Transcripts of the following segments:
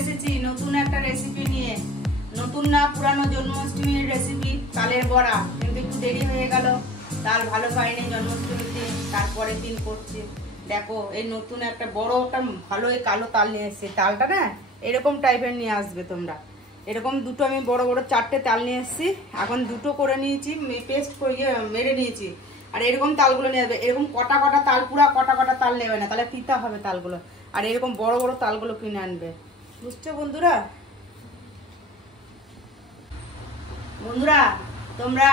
এসেছি নতুন একটা রেসিপি নিয়ে। নতুন না পুরানো জন্মাষ্টমীর রেসিপি, তালের বড়া। কিন্তু একটু দেরি হয়ে গেল, তাল ভালো পাইনি জন্মাষ্টমীর দিন, তারপরের দিন করছি। দেখো এই নতুন একটা বড় একটা ভালো এই কালো তাল নিয়ে এসেছি। তালটা না এরকম টাইপের নিয়ে আসবে তোমরা। এরকম দুটো আমি বড় বড় 4টে তাল নিয়ে এসেছি। এখন দুটো করে নিয়েছি, পেস্ট করে মেরে নিয়েছি। আর এরকম তালগুলো নিয়ে যাবে। এরকম কটা কটা তাল, পুরা কটা কটা তাল নেবে না, তাহলে পিতা হবে তালগুলো। আর এরকম বড় বড় তালগুলো কিনে আনবে, বুঝছো বন্ধুরা? বন্ধুরা তোমরা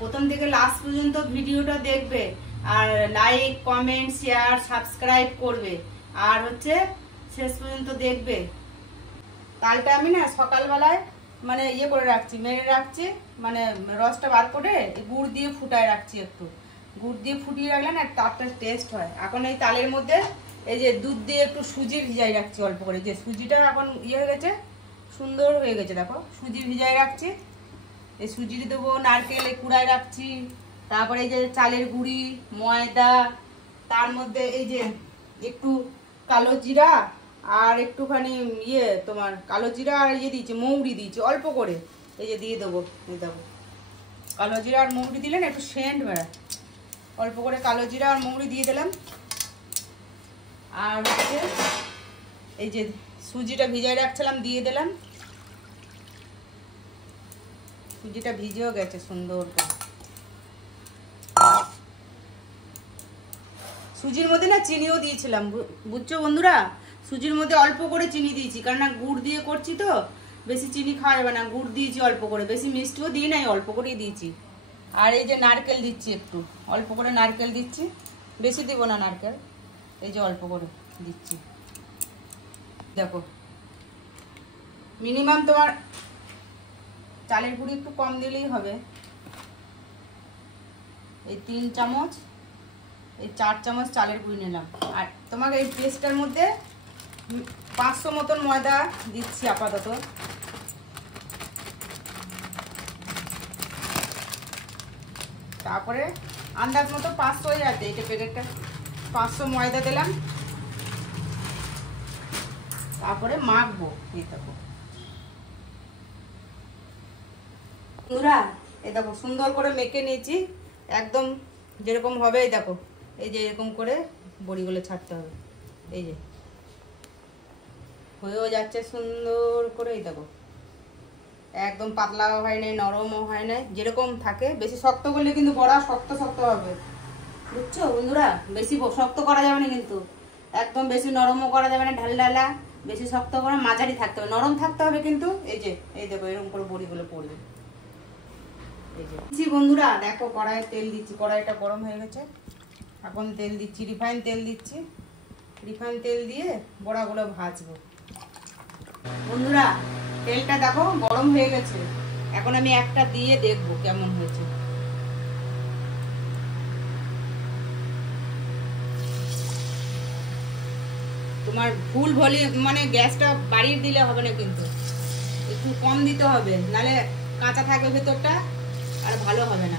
প্রথম থেকে লাস্ট পর্যন্ত ভিডিওটা দেখবে, আর লাইক কমেন্ট শেয়ার সাবস্ক্রাইব করবে, আর হচ্ছে শেষ পর্যন্ত দেখবে। তালটা আমি না সকালবেলায় মানে করে রাখছি, মেরে রাখছি, মানে রসটা বার করে গুড় দিয়ে ফুটায় রাখছি। একটু গুড় দিয়ে ফুটিয়ে রাখলে না তালটা টেস্ট হয়। এখন এই তালের মধ্যে এই যে দুধ দিয়ে একটু সুজি ভিজাই রাখছি অল্প করে। যে সুজিটা এখন হয়ে গেছে, সুন্দর হয়ে গেছে। দেখো সুজি ভিজাই রাখছি। এই সুজি দেবো, নারকেল কুড়ায় রাখছি, তারপরে এই যে চালের গুঁড়ি, ময়দা, তার মধ্যে এই যে একটু কালো জিরা আর একটুখানি তোমার কালো জিরা আর দিয়েছি, মৌরি দিয়েছি অল্প করে। এই যে দিয়ে দেবো, কালো জিরা আর মৌরি দিলে না একটু সেন্ট বেড়ায়। অল্প করে কালো জিরা আর মৌরি দিয়ে দিলাম। আর হচ্ছে এই যে সুজিটা ভিজাই রাখছিলাম দিয়ে দিলাম। সুজিটা ভিজেও গেছে সুন্দর করে। সুজির মধ্যে না চিনিও দিয়েছিলাম, বুঝছো বন্ধুরা? সুজির মধ্যে অল্প করে চিনি দিয়েছি, কারণ গুড় দিয়ে করছি তো বেশি চিনি খাওয়া যাবে না। গুড় দিয়েছি অল্প করে, বেশি মিষ্টিও দিই নাই, অল্প করেই দিয়েছি। আর এই যে নারকেল দিচ্ছি, একটু অল্প করে নারকেল দিচ্ছি, বেশি দিব না নারকেল, এই যে অল্প করে দিচ্ছি। দেখো মিনিমাম তোমার চালের গুঁড়ি একটু কম দিলেই হবে। এই 3 চামচ, এই 4 চামচ চালের গুঁড়ি নিলাম। আর তোমাকে এই পেস্টটার মধ্যে 500 মতন ময়দা দিচ্ছি আপাতত। তারপরে আন্দাজ মতো 500 হয়ে যাচ্ছে, এইটা প্যাকেটটা 500 ময়দা দিলাম। তারপরে মাখবো। এই দেখো বন্ধুরা, এই দেখো সুন্দর করে মেখে নিয়েছি, একদম যেরকম হবে। এই দেখো এই যে এরকম করে বড়িগুলো ছাড়তে হবে। এই যে হয়েও যাচ্ছে সুন্দর করে। এই দেখো একদম পাতলাও হয় নাই, নরমও হয় নাই, যেরকম থাকে। বেশি শক্ত করলে কিন্তু বড়া শক্ত শক্ত হবে, বুঝছো বন্ধুরা? বেশি শক্ত করা যাবে না কিন্তু, একদম বেশি নরমও করা যাবে না, ঢালঢালা। বেশি শক্ত করে মাঝারি থাকতে হবে, নরম থাকতে হবে কিন্তু। এই যে এই দেখো এরকম করে বড়িগুলো পড়বে। এই যে বন্ধুরা দেখো কড়াইয়ে তেল দিচ্ছি, কড়াইটা গরম হয়ে গেছে। এখন তেল দিচ্ছি, রিফাইন তেল দিচ্ছি। রিফাইন তেল দিয়ে বড়াগুলো ভাজবো। বন্ধুরা তেলটা দেখো গরম হয়ে গেছে, এখন আমি একটা দিয়ে দেখবো কেমন হয়েছে। তোমার ফুল ভলিউম মানে গ্যাসটা বাড়িয়ে দিলে হবে না, কিন্তু একটু কম দিতে হবে, নাহলে কাঁচা থাকবে ভেতরটা আর ভালো হবে না।